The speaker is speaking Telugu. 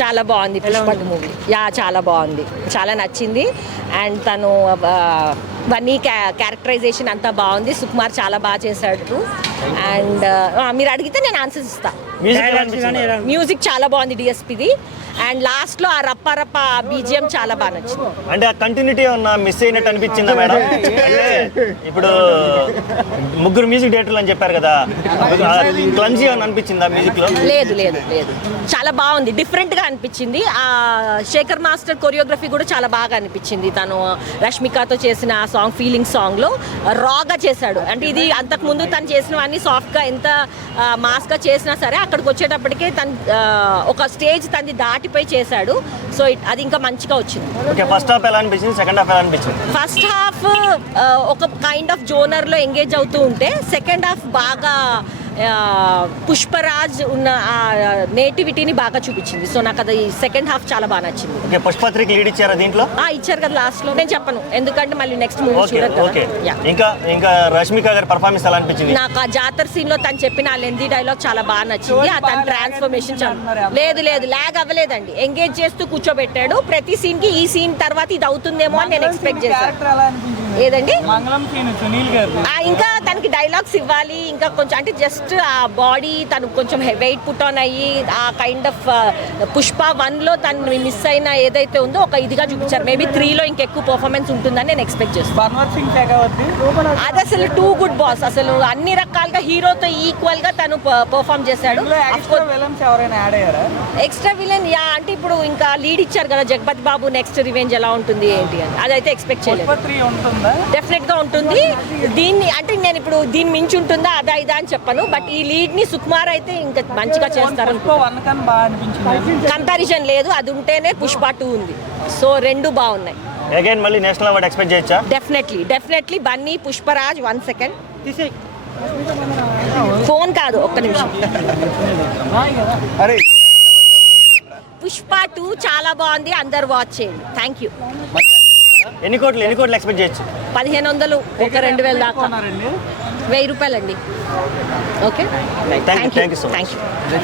చాలా బాగుంది పుష్ప మూవీ. చాలా బాగుంది, చాలా నచ్చింది. అండ్ తను బన్నీ క్యారెక్టరైజేషన్ అంతా బాగుంది. సుకుమార్ చాలా బాగా చేశాడు. అండ్ మీరు అడిగితే నేను ఆన్సర్స్ ఇస్తా. మ్యూజిక్ చాలా బాగుంది డిఎస్పిది. అండ్ లాస్ట్ లో ఆ రప్ప రప్ప బీజిఎం చాలా బాగా నచ్చింది. అంటే ఆ కంటిన్యూటీ ఏమన్నా మిస్ అయినట్టు అనిపించిందా మేడం? ఇప్పుడు ముగ్గురు మ్యూజిక్ డైరెక్టర్లు అని చెప్పారు కదా, క్లమ్జీ అని అనిపించిందా మ్యూజిక్ లో? లేదు లేదు లేదు, చాలా బాగుంది, డిఫరెంట్ గా అనిపించింది. ఆ శేఖర్ మాస్టర్ కొరియోగ్రఫీ కూడా చాలా బాగా అనిపించింది. తను రష్మికతో చేసిన ఆ సాంగ్ ఫీలింగ్ సాంగ్ లో రాగా చేశాడు. అంటే ఇది అంతకు ముందు తను చేసినవన్నీ సాఫ్ట్ గా ఎంత మాస్ గా చేసినా సరే అక్కడికి వచ్చేటప్పటికే తను ఒక స్టేజ్ తనది దాటిపోయి చేశాడు. సో అది ఇంకా మంచిగా వచ్చింది. ఫస్ట్ హాఫ్ ఎలా అనిపించింది, సెకండ్ హాఫ్ ఎలా అనిపించింది? ఫస్ట్ హాఫ్ ఒక కైండ్ ఆఫ్ జోనర్ లో ఎంగేజ్ అవుతూ ఉంటే, సెకండ్ హాఫ్ బాగా పుష్పరాజ్ ఉన్న ఆ నేటివిటీని బాగా చూపించింది. సో నాకు అది సెకండ్ హాఫ్ చాలా బాగా నచ్చింది. పుష్ప3కి లీడ్ ఇచ్చారా దీంట్లో? ఇచ్చారు కదా లాస్ట్ లో. నేను చెప్పను ఎందుకంటే మళ్ళీ నెక్స్ట్ మూవీ చూడదు. ఇంకా రష్మిక గారి పర్ఫార్మెన్స్ ఎలా అనిపించింది? నాకు ఆ జాతర సీన్ లో తను చెప్పిన ఆ లెందీ డైలాగ్ చాలా బాగా నచ్చింది. ఆ తన ట్రాన్స్ఫర్మేషన్ లేదు లేదు లాగ్ అవ్వలేదండి, ఎంగేజ్ చేస్తూ కూర్చోబెట్టాడు. ప్రతి సీన్ కి ఈ సీన్ తర్వాత ఇది అవుతుందేమో అని నేను ఎక్స్పెక్ట్ చేశాను. ఏదండి ఇంకా తనకి డైలాగ్స్ ఇవ్వాలి, ఇంకా కొంచెం అంటే జస్ట్ ఆ బాడీ తను కొంచెం వెయిట్ పుట్ ఆన్ అయ్యి ఆ కైండ్ ఆఫ్ పుష్ప 1లో తను మిస్ అయిన ఏదైతే ఉందో ఒక ఇదిగా చూపించారు. మేబీ 3లో ఇంకెక్కువ పర్ఫార్మెన్స్ ఉంటుందని నేను ఎక్స్పెక్ట్ చేస్తాను. అది అసలు టూ గుడ్ బాస్, అసలు అన్ని రకాలుగా హీరోతో ఈక్వల్ గా తను పర్ఫార్మ్ చేశాడు. ఎక్స్ట్రా విలన్ అంటే ఇప్పుడు ఇంకా లీడ్ ఇచ్చారు కదా జగపతి బాబు, నెక్స్ట్ రివెంజ్ ఎలా ఉంటుంది ఏంటి అని అదైతే ఎక్స్పెక్ట్ చేయలేదు. డెఫినెట్ గా ఉంటుంది. దీన్ని అంటే నేను ఇప్పుడు దీన్ని మించి ఉంటుందా అదా ఇదా అని చెప్పను, బట్ ఈ లీడ్ ని సుకుమార్ అయితే ఇంకా మంచిగా చేస్తారు. కంపారిజన్ లేదు, అది ఉంటేనే పుష్ప 2 ఉంది. సో రెండు బాగున్నాయి. అగైన్ మళ్ళీ నేషనల్ అవార్డ్ ఎక్స్పెక్ట్ చేయొచ్చా? Definitely Bunny Pushparaj. 1 second phone కాదు, ఒక్క నిమిషం. పుష్ప 2 చాలా బాగుంది, అందరు వాచ్ చేయండి. Thank you. ఎన్ని కోట్లు ఎక్స్పెక్ట్ చేయొచ్చు? 1500 ఒక 2000 దాకా. 1000 రూపాయలండి. Okay, thank you.